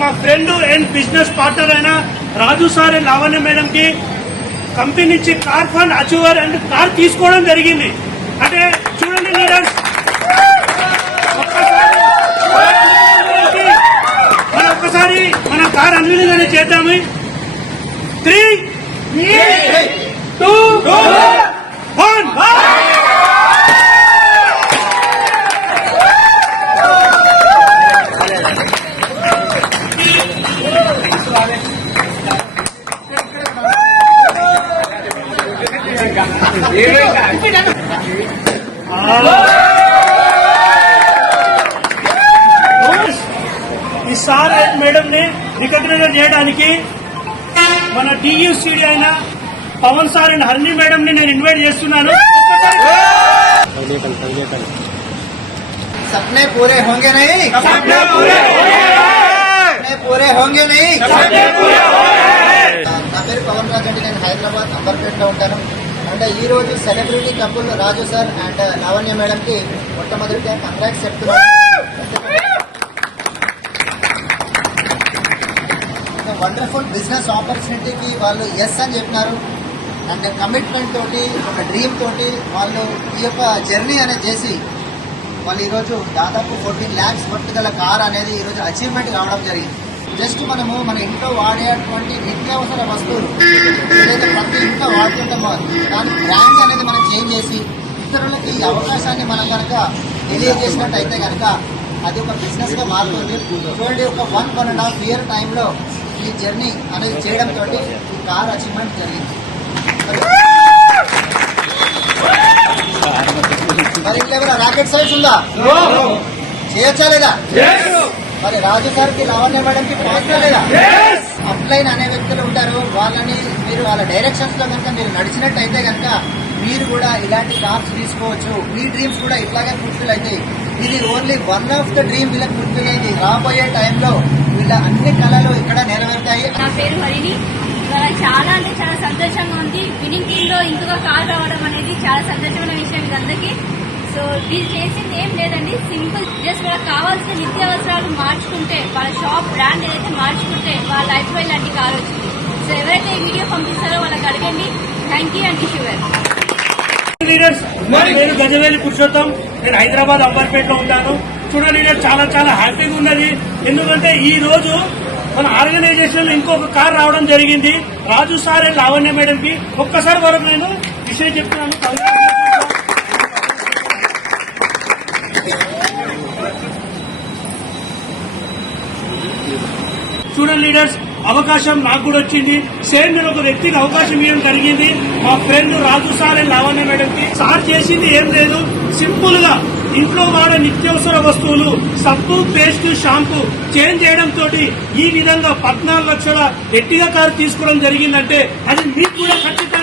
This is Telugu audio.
మా ఫ్రెండ్ అండ్ బిజినెస్ పార్ట్నర్ అయిన Raju sir and Lavanya madam కి కంపెనీ నుంచి car fund achiever and car తీసుకోవడం జరిగింది. అంటే చూడండి లీడర్స్ మన ఒక్కసారి మన కార్ అన్వినింగ్ చేద్దాము. త్రీ టూ వన్ मैडम ने रिकग्नजर की मन टीयू आई पवन सार अंड हरणी मैडम ने इनवे सपने पूरे होंगे नहीं सपने पूरे होंगे नहीं। सपने पूरे होंगे नहीं సప్నే పూరే నా పేరు పవన్ రాజ్ అండి నేను హైదరాబాద్ అంబర్పేటలో ఉంటాను అండ్ ఈ రోజు celebrity couple Raju sir and Lavanya madam కి మొట్టమొదటిగా కంగ్రాట్స్ చెప్తున్నాను వండర్ఫుల్ బిజినెస్ ఆపర్చునిటీకి వాళ్ళు ఎస్ అని చెప్పినారు అండ్ కమిట్మెంట్ తోటి ఒక డ్రీమ్ తోటి వాళ్ళు ఈ యొక్క జర్నీ అనేది చేసి వాళ్ళు ఈరోజు దాదాపు ఫోర్టీన్ ల్యాక్స్ వర్త్ గల కార్ అనేది ఈరోజు అచీవ్మెంట్ కావడం జరిగింది జస్ట్ మనము మన ఇంట్లో వాడేటువంటి నిత్యావసర వస్తువులు ఏదైతే ప్రతి ఇంట్లో వాడుతుంటామో దాని బ్రాండ్ అనేది మనం చేంజ్ చేసి ఇతరులకి ఈ అవకాశాన్ని మనం కనుక తెలియజేసినట్టయితే కనుక అది ఒక బిజినెస్గా మారుతుంది. చూడండి ఒక one one and half year టైంలో ఈ జర్నీ అనేది చేయడంతో ఈ కార్ అచీవ్మెంట్ జరిగింది. మరి ఇంకేమైనా రాకెట్ సైన్స్ ఉందా? చేయొచ్చా లేదా మరి రాజు సార్కి లావణ్య మేడం కి పాత్ర లేదా అప్లైన్ అనే వ్యక్తులు ఉంటారు. వాళ్ళని మీరు వాళ్ళ డైరెక్షన్స్లో కనుక మీరు నడిచినట్టయితే కనుక మీరు కూడా ఇలాంటి కార్స్ తీసుకోవచ్చు. మీ డ్రీమ్స్ కూడా ఇట్లాగే ఫుల్ఫిల్ అవుతాయి ఇది only one of the dream వీళ్ళకి ఫుల్ఫిల్ అయింది రాబోయే టైంలో వీళ్ళ అన్ని కళలు ఇక్కడ నెరవేరుతాయి. నా పేరు హరిణి. ఇవాళ చాలా అంటే చాలా సంతోషంగా ఉంది. వినింగ్ టీమ్లో ఇంకొక కాల్ రావడం అనేది చాలా సంతోషమైన విషయం. ఇదందరికీ సో వీళ్ళు చేసింది ఏం లేదండి. సింపుల్ జస్ట్ వాళ్ళకి కావాల్సిన నిత్యావసరాలు మార్చుకుంటే వాళ్ళ షాప్ బ్రాండ్ ఏదైతే మార్చుకుంటే వాళ్ళ లైఫ్లో ఇలాంటి కార్ వచ్చింది సో ఎవరైతే ఈ వీడియో పంపిస్తారో వాళ్ళకి అడగండి. Thank you and sugar leaders నేను గజవేలి పురుషోత్తం. నేను హైదరాబాద్ అంబర్పేటలో ఉంటాను. చూడండి లీడర్ చాలా చాలా హ్యాపీగా ఉన్నది. ఎందుకంటే ఈ రోజు మన ఆర్గనైజేషన్లో ఇంకొక కార్ రావడం జరిగింది. Raju sir and Lavanya madam కి ఒక్కసారి వరకు నేను విషయం చెప్తున్నాను. చూడండి లీడర్స్ అవకాశం నాకు కూడా వచ్చింది. సేమ్ నేను ఒక వ్యక్తికి అవకాశం ఇవ్వడం జరిగింది. మా friend Raju sir and Lavanya madam sir చేసింది ఏం లేదు. సింపుల్గా ఇంట్లో వాడే నిత్యావసర వస్తువులు సబ్బు పేస్ట్ షాంపూ చేంజ్ చేయడంతో ఈ విధంగా పద్నాలుగు లక్షల ఎట్టిగా కారు తీసుకోవడం జరిగిందంటే అది మీకు కూడా ఖచ్చితంగా